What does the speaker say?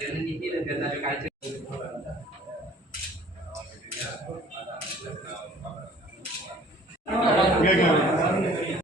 Jangan dikira karena dikaca Gel gel.